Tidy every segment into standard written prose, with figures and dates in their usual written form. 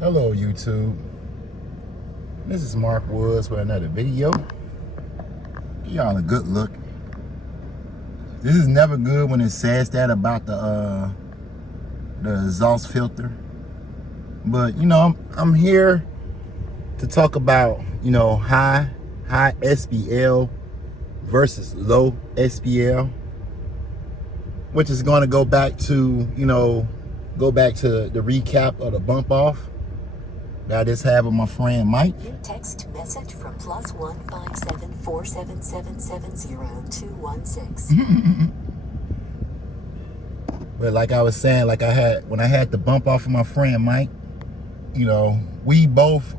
Hello YouTube, this is Mark Woods with another video. Give y'all a good look. This is never good when it says that about the exhaust filter, but you know I'm here to talk about high SPL versus low SPL, which is going to go back to the recap of the bump off that I just had with my friend Mike. Your text message from +1 5747770 But like I was saying, when I had the bump off of my friend Mike, we both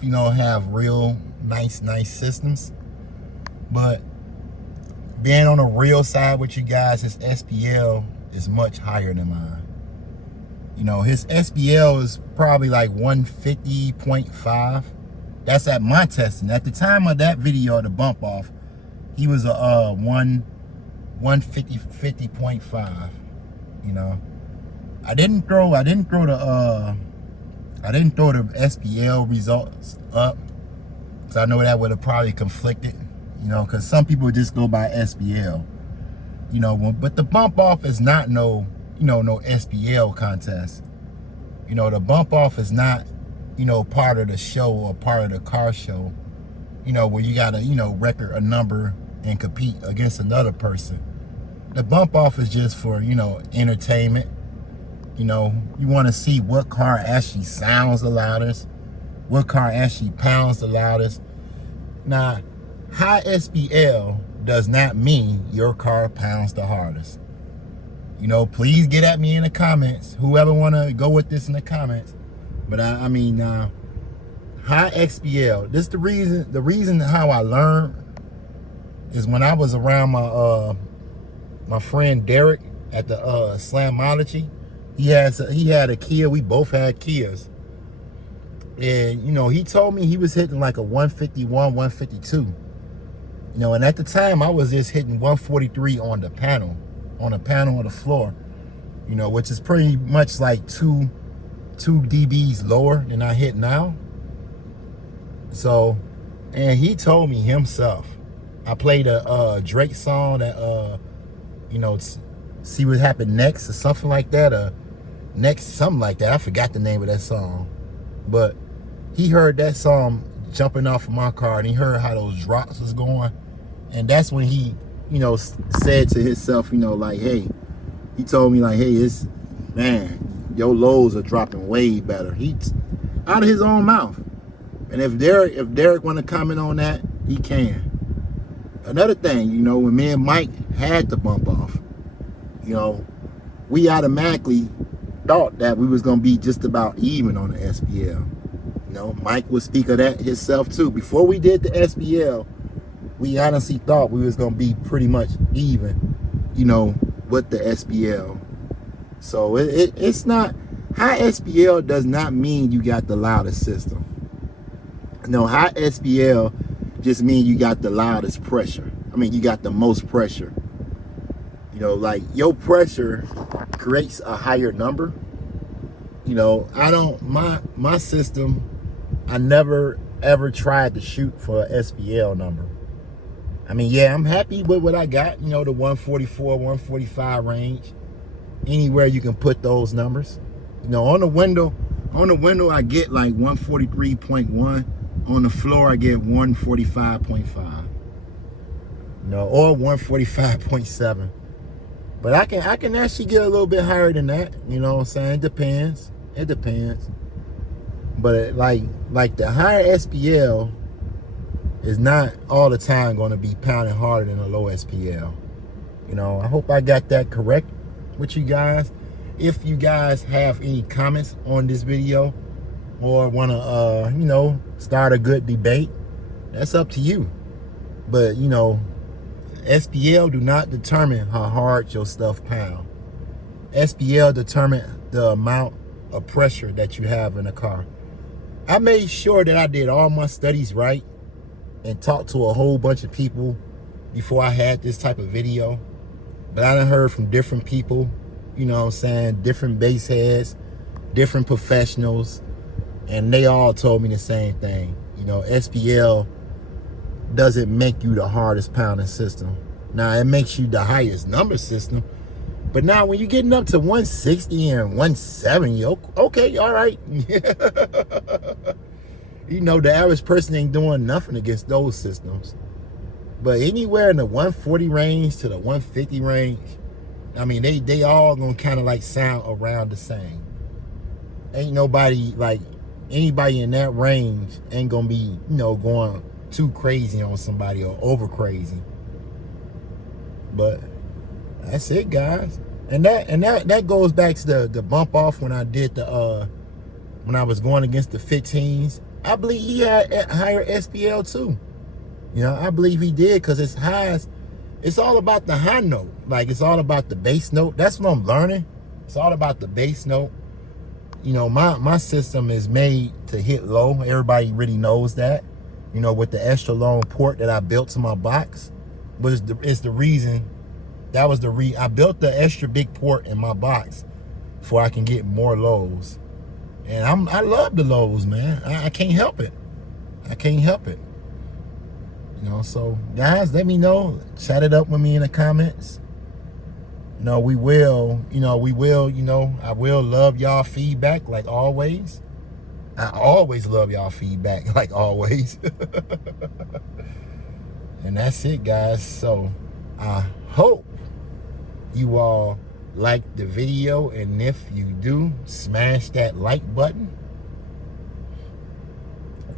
have real nice systems. But being on the real side with you guys, his SPL is much higher than mine. His SPL is probably like 150.5. That's at my testing. At the time of that video, the bump off, he was a 150.5. I didn't throw the SPL results up, so I know that would have probably conflicted. Because some people just go by SPL. But the bump off is not no SPL contest. The bump off is not, part of the show or part of the car show, where you gotta, record a number and compete against another person. The bump off is just for, entertainment. You want to see what car actually sounds the loudest, what car actually pounds the loudest. Now, high SPL does not mean your car pounds the hardest. Please get at me in the comments, whoever want to go with this in the comments. But I mean, high SPL, this the reason how I learned is when I was around my friend Derek at the Slamology. He had a Kia. We both had Kias. And, he told me he was hitting like a 151, 152. And at the time I was just hitting 143 on the panel of the floor, which is pretty much like 2 dBs lower than I hit now. So, and he told me himself, I played a Drake song that, see what happened next or something like that, something like that. I forgot the name of that song, but he heard that song jumping off of my car and he heard how those drops was going. And that's when he, said to himself, like, hey, he told me like, hey, man, your lows are dropping way better. He's out of his own mouth. And if Derek want to comment on that, he can. Another thing, when me and Mike had the bump off, we automatically thought that we was going to be just about even on the SPL. Mike would speak of that himself too. Before we did the SPL, we honestly thought we was going to be pretty much even, with the SPL. So it's not, high SPL does not mean you got the loudest system. No, high SPL just means you got the loudest pressure. I mean, you got the most pressure. Like your pressure creates a higher number. My system, I never ever tried to shoot for an SPL number. I mean, yeah, I'm happy with what I got, the 144, 145 range. Anywhere you can put those numbers. On the window I get like 143.1. On the floor I get 145.5. Or 145.7. But I can actually get a little bit higher than that, you know what I'm saying? It depends. But like the higher SPL is not all the time going to be pounding harder than a low SPL. I hope I got that correct with you guys. If you guys have any comments on this video or want to, start a good debate, that's up to you. But, SPL do not determine how hard your stuff pound. SPL determine the amount of pressure that you have in a car. I made sure that I did all my studies right and talked to a whole bunch of people before I had this type of video. But I done heard from different people, different base heads, different professionals, And they all told me the same thing. You know, SPL doesn't make you the hardest pounding system. Now, it makes you the highest number system. But now when you're getting up to 160 and 170, okay, all right. You know, the average person ain't doing nothing against those systems. But anywhere in the 140 range to the 150 range, I mean, they all gonna kind of like sound around the same. Ain't nobody, like, anybody in that range ain't gonna be, you know, going too crazy on somebody or over crazy. But that's it, guys. And that goes back to the bump off when I did when I was going against the 15s. I believe he had a higher SPL too. You know, I believe he did, because his highs, it's all about the high note. Like, it's all about the bass note. That's what I'm learning. It's all about the bass note. You know, my system is made to hit low. Everybody really knows that. You know, with the extra long port that I built to my box, it's the reason. That was the I built the extra big port in my box so I can get more lows. And I love the lows, man. I can't help it. I can't help it. You know, so guys, let me know. Chat it up with me in the comments. You know, we will, you know, I will love y'all feedback like always. I always love y'all feedback like always. And that's it, guys. So I hope you all like the video, and if you do, smash that like button.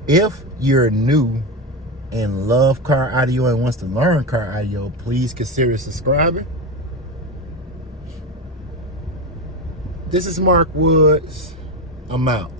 If you're new and love car audio and wants to learn car audio, please consider subscribing. This is Mark Woods. I'm out.